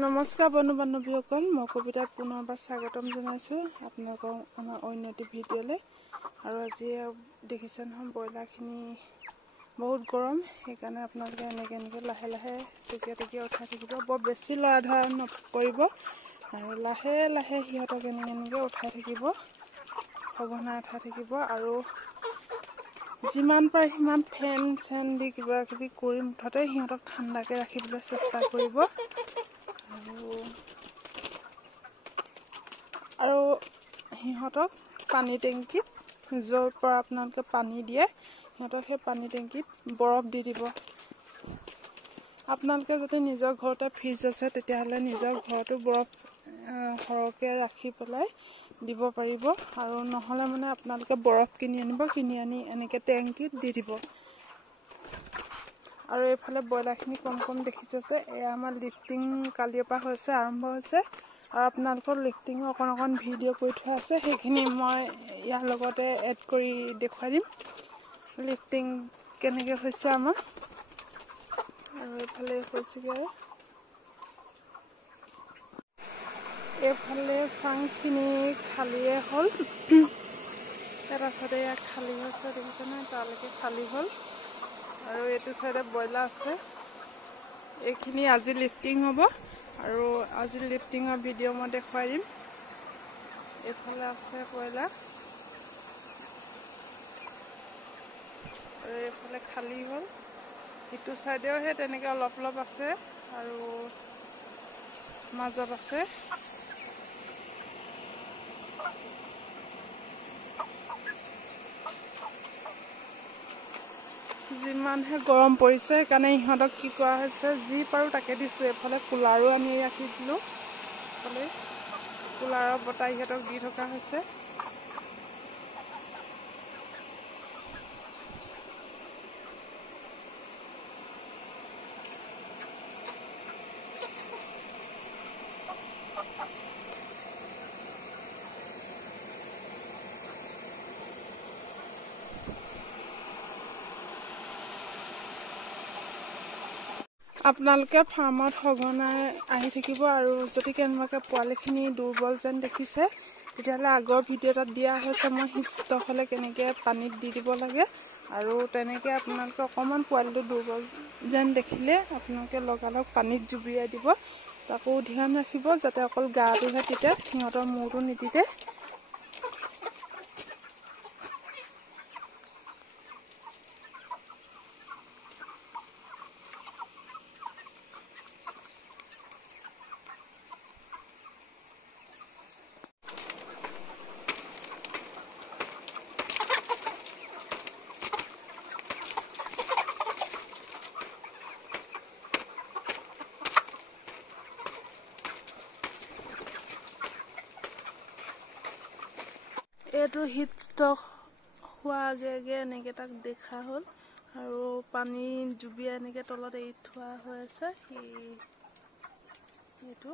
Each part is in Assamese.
নমস্কাৰ বন্ধু বান্ধৱীসকল, মই কবিতা পুনৰবাৰ স্বাগতম জনাইছো আপোনালোকক আমাৰ অন্য এটি ভিডিঅ'লৈ। আৰু আজি দেখিছে নহয় ব্ৰইলাৰখিনি বহুত গৰম, সেইকাৰণে আপোনালোকে এনেকৈ লাহে লাহে টকিয়াই উঠাই থাকিব। বৰ বেছি লৰাধৰা নকৰিব আৰু লাহে লাহে সিহঁতক এনেকৈ উঠাই থাকিব, সঘনাই উঠাই থাকিব। আৰু যিমান পাৰে সিমান ফেন চেন দি কিবা কিবি কৰি মুঠতে সিহঁতক ঠাণ্ডাকৈ ৰাখিবলৈ চেষ্টা কৰিব। আৰু সিহঁতক পানী টেংকিত য'ৰ পৰা আপোনালোকে পানী দিয়ে সিহঁতক সেই পানী টেংকিত বৰফ দি দিব। আপোনালোকে যদি নিজৰ ঘৰতে ফ্ৰিজ আছে তেতিয়াহ'লে নিজৰ ঘৰতো বৰফ সৰহকৈ ৰাখি পেলাই দিব পাৰিব। আৰু নহ'লে মানে আপোনালোকে বৰফ কিনি আনি এনেকৈ টেংকিত দি দিব। আৰু এইফালে ব্ৰইলাৰখিনি কম দেখিছে যে এয়া আমাৰ লিফটিং কালিৰ পৰা আৰম্ভ হৈছে। আৰু আপোনালোকৰ লিফটিঙো অকণ ভিডিঅ' কৰি থোৱা আছে, সেইখিনি মই ইয়াৰ লগতে এড কৰি দেখুৱাই দিম লিফটিং কেনেকৈ হৈছে আমাৰ। আৰু এইফালে হৈছেগৈ, এইফালে চাংখিনি খালীয়ে হ'ল, এটা চাইডে ইয়াত খালী হৈছে দেখিছে নহয়, তালৈকে খালী হ'ল। আৰু এইটো চাইডে ব্ৰইলাৰ আছে। এইখিনি আজি লিফটিং হ'ব আৰু আজি লিফটিঙৰ ভিডিঅ' মই দেখুৱাই দিম। এইফালে আছে ব্ৰইলাৰ আৰু এইফালে খালী হ'ল। ইটো চাইডেও সেই তেনেকৈ অলপ আছে আৰু মাজত আছে। যিমানহে গৰম পৰিছে সেইকাৰণে ইহঁতক কি কৰা হৈছে, যি পাৰোঁ তাকে দিছোঁ। এইফালে কুলাৰো আনি ৰাখি দিলোঁ, এইফালে কুলাৰৰ বতাহ ইহঁতক দি থকা হৈছে। আপোনালোকে ফাৰ্মত সঘনাই আহি থাকিব। আৰু যদি কেনেবাকৈ পোৱালিখিনি দুৰ্বল যেন দেখিছে তেতিয়াহ'লে আগৰ ভিডিঅ' এটাত দিয়া হৈছে, মই হিট ষ্টক হ'লে কেনেকৈ পানীত দি দিব লাগে। আৰু তেনেকৈ আপোনালোকে অকণমান পোৱালিটো দুৰ্বল যেন দেখিলে আপোনালোকে লগালগ পানীত জুবিয়াই দিব। তাকো ধ্যান ৰাখিব যাতে অকল গাটোহে তিতে, সিহঁতৰ মূৰটো নিতিতে। এইটো হিট ষ্টক হোৱা আগে এনেকৈ তাক দেখা হ'ল আৰু পানী জুবিয়াই এনেকৈ তলত এৰি থোৱা হৈ আছে। এইটো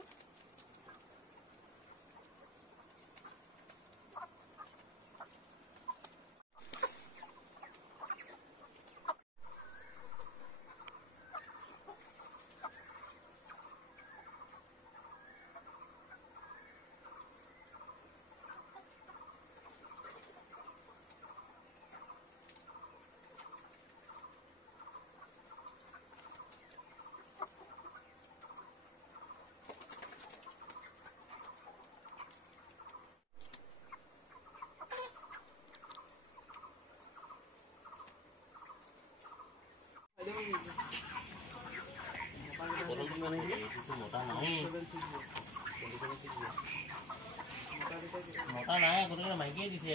মোটা নাই, মাইকিয়ে দিছে।